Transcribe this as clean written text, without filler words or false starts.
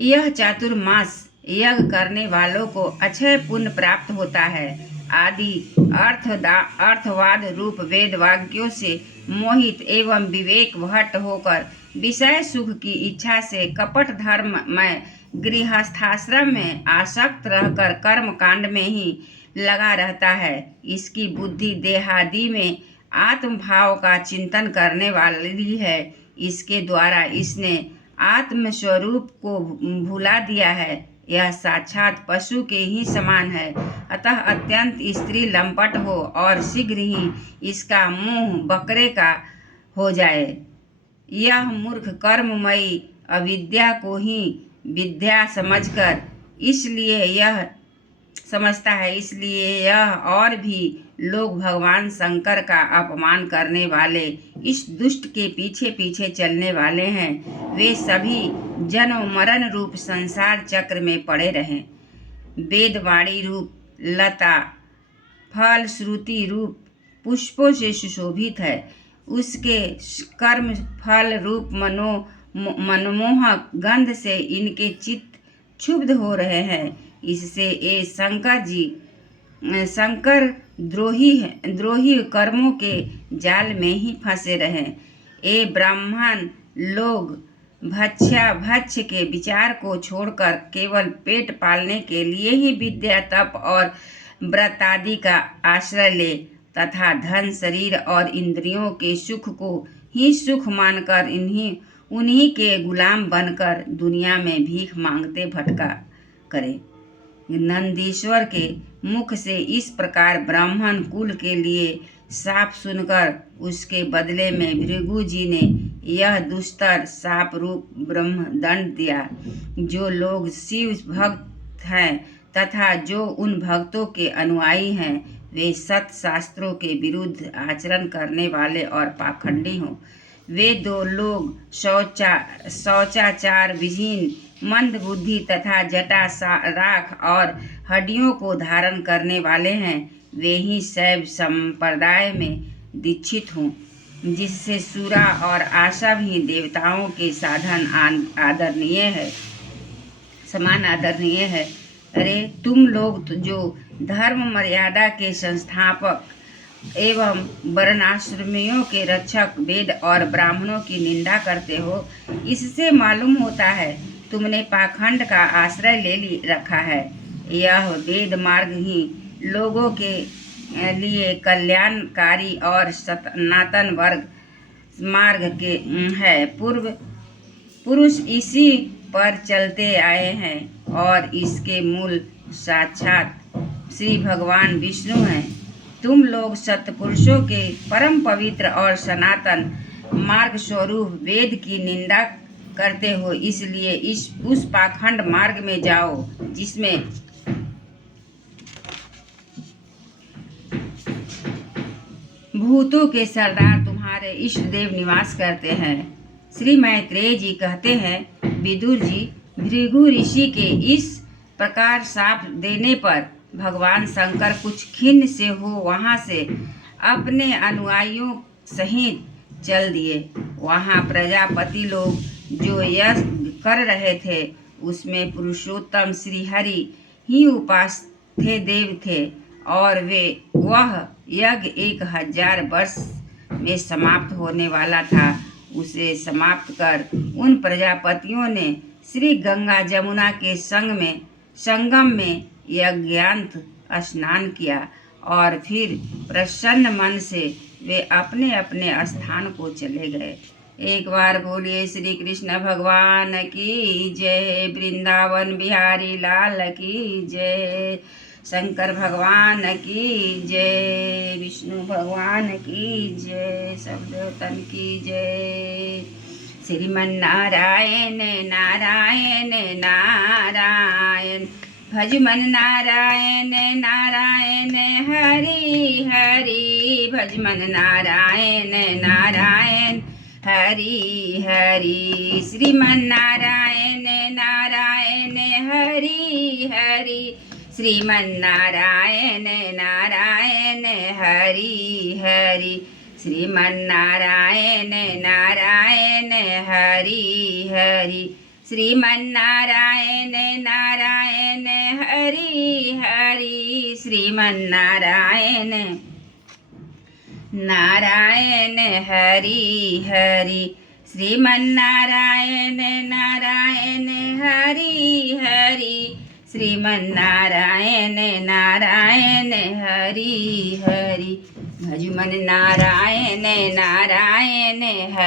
यह चातुर्मास यज्ञ करने वालों को अक्षय पुण्य प्राप्त होता है। आदि अर्थवाद रूप वेद वाक्यों से मोहित एवं विवेक भट्ट होकर विषय सुख की इच्छा से कपट धर्म में गृहस्थाश्रम में आसक्त रहकर कर्म कांड में ही लगा रहता है। इसकी बुद्धि देहादि में आत्म भाव का चिंतन करने वाली है। इसके द्वारा इसने आत्म स्वरूप को भुला दिया है। यह साक्षात पशु के ही समान है। अतः अत्यंत स्त्री लंपट हो और शीघ्र ही इसका मुंह बकरे का हो जाए। यह मूर्ख कर्ममयी अविद्या को ही विद्या समझकर इसलिए यह समझता है, इसलिए यह और भी लोग भगवान शंकर का अपमान करने वाले इस दुष्ट के पीछे पीछे चलने वाले हैं। वे सभी जन्म मरण रूप संसार चक्र में पड़े रहें। वेदवाणी रूप लता फल श्रुति रूप पुष्पों से सुशोभित है। उसके कर्म फल रूप मनमोहक गंध से इनके चित्त क्षुब्ध हो रहे हैं। इससे ये शंकर द्रोही कर्मों के जाल में ही फंसे रहे। ये ब्राह्मण लोग भक्ष्य के विचार को छोड़कर केवल पेट पालने के लिए ही विद्या तप और व्रत आदि का आश्रय ले तथा धन शरीर और इंद्रियों के सुख को ही सुख मानकर उन्हीं के गुलाम बनकर दुनिया में भीख मांगते भटका करे। नंदीश्वर के मुख से इस प्रकार ब्राह्मण कुल के लिए शाप सुनकर उसके बदले में भृगु जी ने यह दुस्तर शाप रूप ब्रह्मदंड दिया। जो लोग शिव भक्त हैं तथा जो उन भक्तों के अनुयायी हैं वे सत शास्त्रों के विरुद्ध आचरण करने वाले और पाखंडी हों। वे दो लोग शौचाचार विहीन मंद बुद्धि तथा जटा राख और हड्डियों को धारण करने वाले हैं। वे ही शैव संप्रदाय में दीक्षित हों, जिससे सूरा और आशा भी देवताओं के साधन समान आदरणीय है। अरे तुम लोग जो धर्म मर्यादा के संस्थापक एवं वर्णाश्रमियों के रक्षक वेद और ब्राह्मणों की निंदा करते हो, इससे मालूम होता है तुमने पाखंड का आश्रय ले रखा है। यह वेद मार्ग ही लोगों के लिए कल्याणकारी और सनातन मार्ग के है। पुरुष इसी पर चलते आए हैं और इसके मूल साक्षात श्री भगवान विष्णु हैं। तुम लोग सत्पुरुषों के परम पवित्र और सनातन मार्ग स्वरूप वेद की निंदा करते हो, इसलिए उस पाखंड मार्ग में जाओ जिसमें भूतों के सरदार तुम्हारे इष्ट देव निवास करते हैं। श्री मैत्रेय जी कहते हैं, विदुर जी, भृगु ऋषि के इस प्रकार शाप देने पर भगवान शंकर कुछ खिन्न से हो वहां से अपने अनुयायियों सहित चल दिए। वहां प्रजापति लोग जो यज्ञ कर रहे थे उसमें पुरुषोत्तम श्री हरि ही उपास्य देव थे और वह यज्ञ 1000 वर्ष में समाप्त होने वाला था। उसे समाप्त कर उन प्रजापतियों ने श्री गंगा जमुना के संगम में यज्ञांत स्नान किया और फिर प्रसन्न मन से वे अपने अपने स्थान को चले गए। एक बार बोलिए श्री कृष्ण भगवान की जय, वृंदावन बिहारी लाल की जय, शंकर भगवान की जय, विष्णु भगवान की जय, सब देवतन की जय। श्रीमन्नारायण नारायण नारायण, भजमन नारायण नारायण हरि हरि, भजमन नारायण नारायण हरि हरि, श्रीमन्नारायण नारायण हरि हरि, श्रीमन्नारायण नारायण हरि हरि, श्रीमन्नारायण नारायण हरि हरि, श्रीमन्नारायण नारायण हरि हरि श्रीमन्नारायण नारायण हरि हरि श्रीमन्नारायण नारायण हरि हरि श्रीमन्नारायण नारायण हरि हरि भज मन नारायण नारायण हरि।